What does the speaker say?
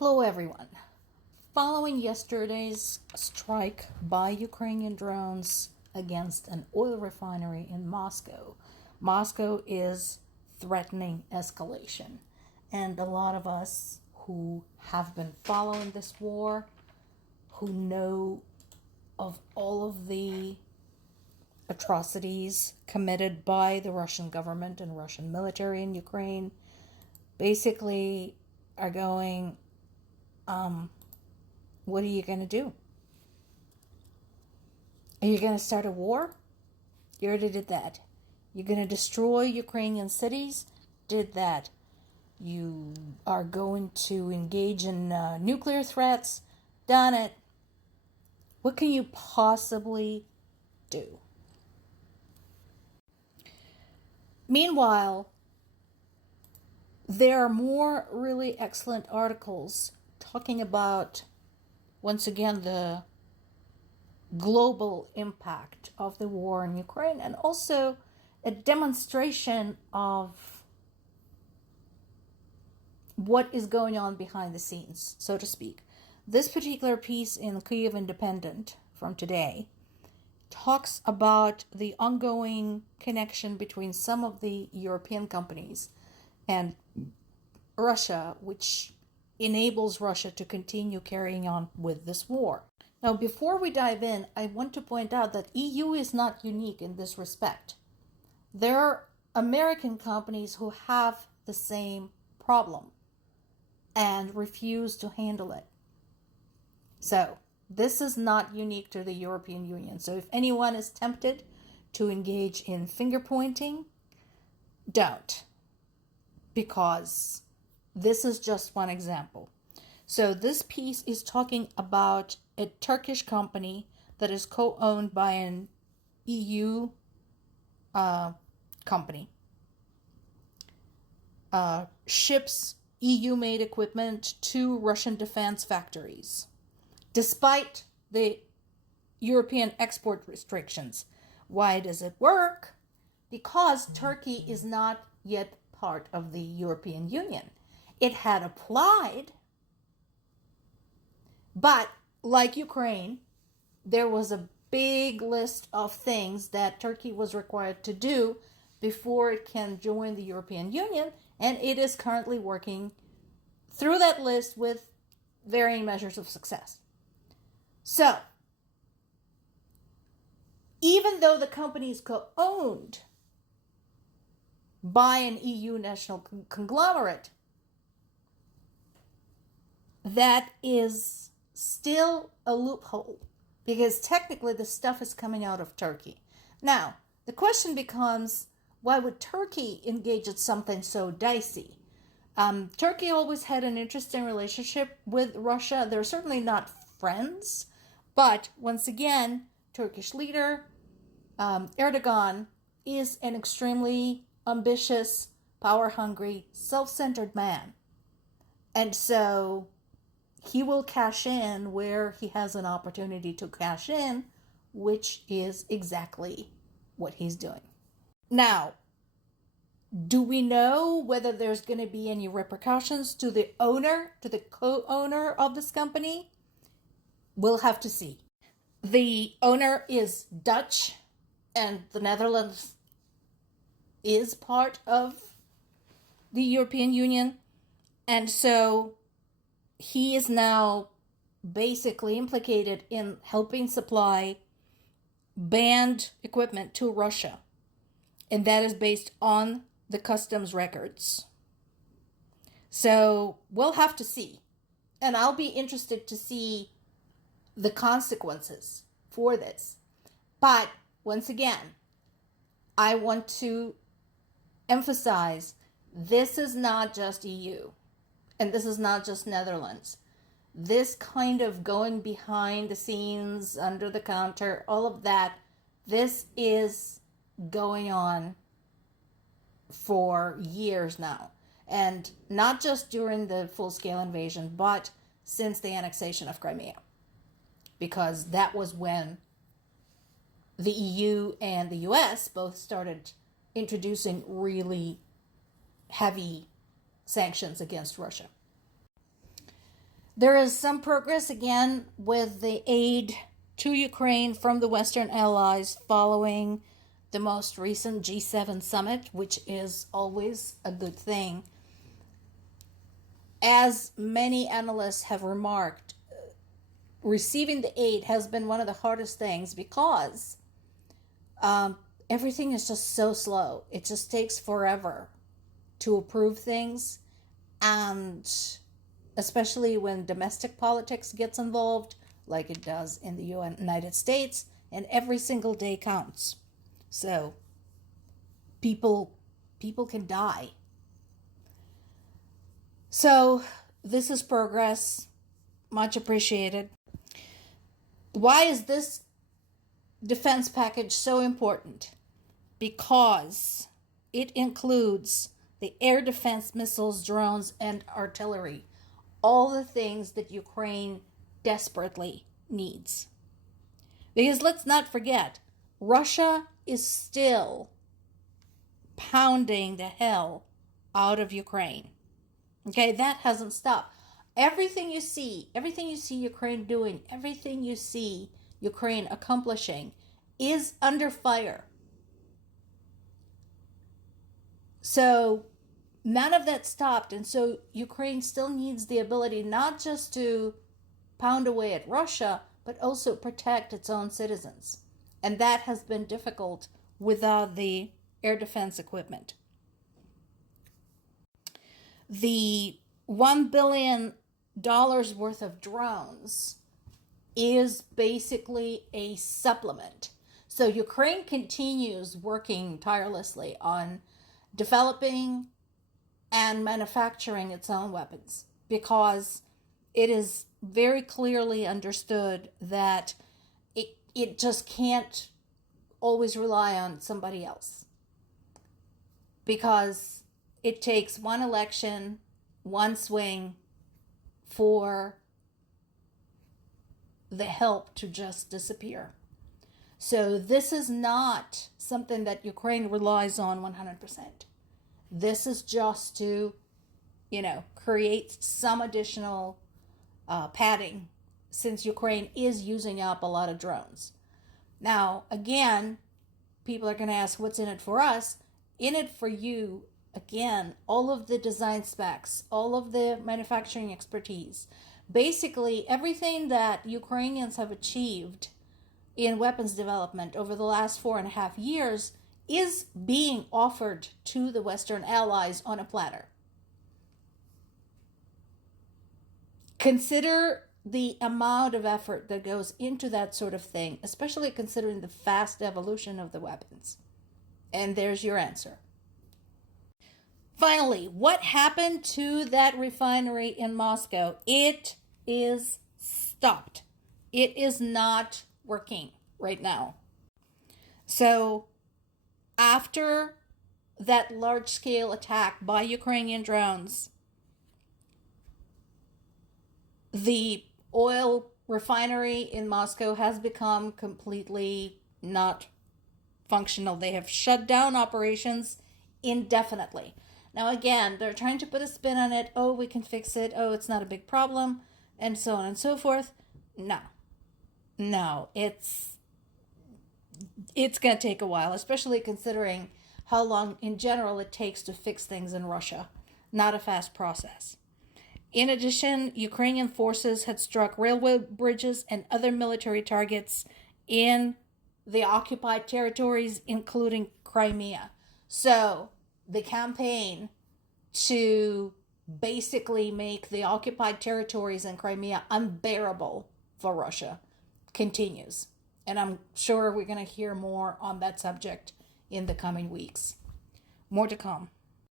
Hello, everyone. Following yesterday's strike by Ukrainian drones against an oil refinery in Moscow, Moscow is threatening escalation. And a lot of us who have been following this war, who know of all of the atrocities committed by the Russian government and Russian military in Ukraine, basically are going, what are you going to do? Are you going to start a war? You already did that. You're going to destroy Ukrainian cities? Did that. You are going to engage in nuclear threats? Done it. What can you possibly do? Meanwhile, there are more really excellent articles talking about, once again, the global impact of the war in Ukraine, and also a demonstration of what is going on behind the scenes, so to speak. This particular piece in Kyiv Independent from today talks about the ongoing connection between some of the European companies and Russia, which enables Russia to continue carrying on with this war. Now, before we dive in, I want to point out that EU is not unique in this respect. There are American companies who have the same problem and refuse to handle it. So, this is not unique to the European Union. So if anyone is tempted to engage in finger pointing, don't. Because this is just one example. So this piece is talking about a Turkish company that is co-owned by an EU company. Ships EU-made equipment to Russian defense factories, despite the European export restrictions. Why does it work? Because Turkey is not yet part of the European Union. It had applied, but like Ukraine, there was a big list of things that Turkey was required to do before it can join the European Union, and it is currently working through that list with varying measures of success. So, even though the company is co-owned by an EU national conglomerate, that is still a loophole, because technically the stuff is coming out of Turkey. Now, the question becomes, why would Turkey engage in something so dicey? Turkey always had an interesting relationship with Russia. They're certainly not friends, but once again, Turkish leader Erdogan is an extremely ambitious, power-hungry, self-centered man. And so he will cash in where he has an opportunity to cash in, which is exactly what he's doing. Now, do we know whether there's going to be any repercussions to the owner, to the co-owner of this company? We'll have to see. The owner is Dutch, and the Netherlands is part of the European Union. And so he is now basically implicated in helping supply banned equipment to Russia. And that is based on the customs records. So we'll have to see. And I'll be interested to see the consequences for this. But once again, I want to emphasize, this is not just EU, and this is not just Netherlands. This kind of going behind the scenes, under the counter, all of that, this is going on for years now. And not just during the full-scale invasion, but since the annexation of Crimea. Because that was when the EU and the US both started introducing really heavy sanctions against Russia. There is some progress again with the aid to Ukraine from the Western allies following the most recent G7 summit, which is always a good thing. As many analysts have remarked, receiving the aid has been one of the hardest things because everything is just so slow. It just takes forever to approve things, and especially when domestic politics gets involved, like it does in the United States, and every single day counts. So people can die. So this is progress, much appreciated. Why is this defense package so important? Because it includes the air defense missiles, drones, and artillery. All the things that Ukraine desperately needs. Because let's not forget, Russia is still pounding the hell out of Ukraine. Okay, that hasn't stopped. Everything you see Ukraine doing, everything you see Ukraine accomplishing is under fire. So none of that stopped, and so Ukraine still needs the ability not just to pound away at Russia, but also protect its own citizens. And that has been difficult without the air defense equipment. The $1 billion worth of drones is basically a supplement. So Ukraine continues working tirelessly on developing and manufacturing its own weapons because it is very clearly understood that it just can't always rely on somebody else, because it takes one election, one swing for the help to just disappear. So this is not something that Ukraine relies on 100%. This is just to, create some additional padding, since Ukraine is using up a lot of drones. Now, again, people are going to ask, what's in it for us? In it for you, again, all of the design specs, all of the manufacturing expertise, basically everything that Ukrainians have achieved in weapons development over the last 4.5 years is being offered to the Western allies on a platter. Consider the amount of effort that goes into that sort of thing, especially considering the fast evolution of the weapons. And there's your answer. Finally, what happened to that refinery in Moscow? It is stopped. It is not working right now. So after that large-scale attack by Ukrainian drones, the oil refinery in Moscow has become completely not functional. They have shut down operations indefinitely. Now, again, they're trying to put a spin on it. Oh, we can fix it. Oh, it's not a big problem, and so on and so forth. No, it's going to take a while, especially considering how long in general it takes to fix things in Russia. Not a fast process. In addition, Ukrainian forces had struck railway bridges and other military targets in the occupied territories, including Crimea. So the campaign to basically make the occupied territories in Crimea unbearable for Russia continues. And I'm sure we're going to hear more on that subject in the coming weeks. More to come.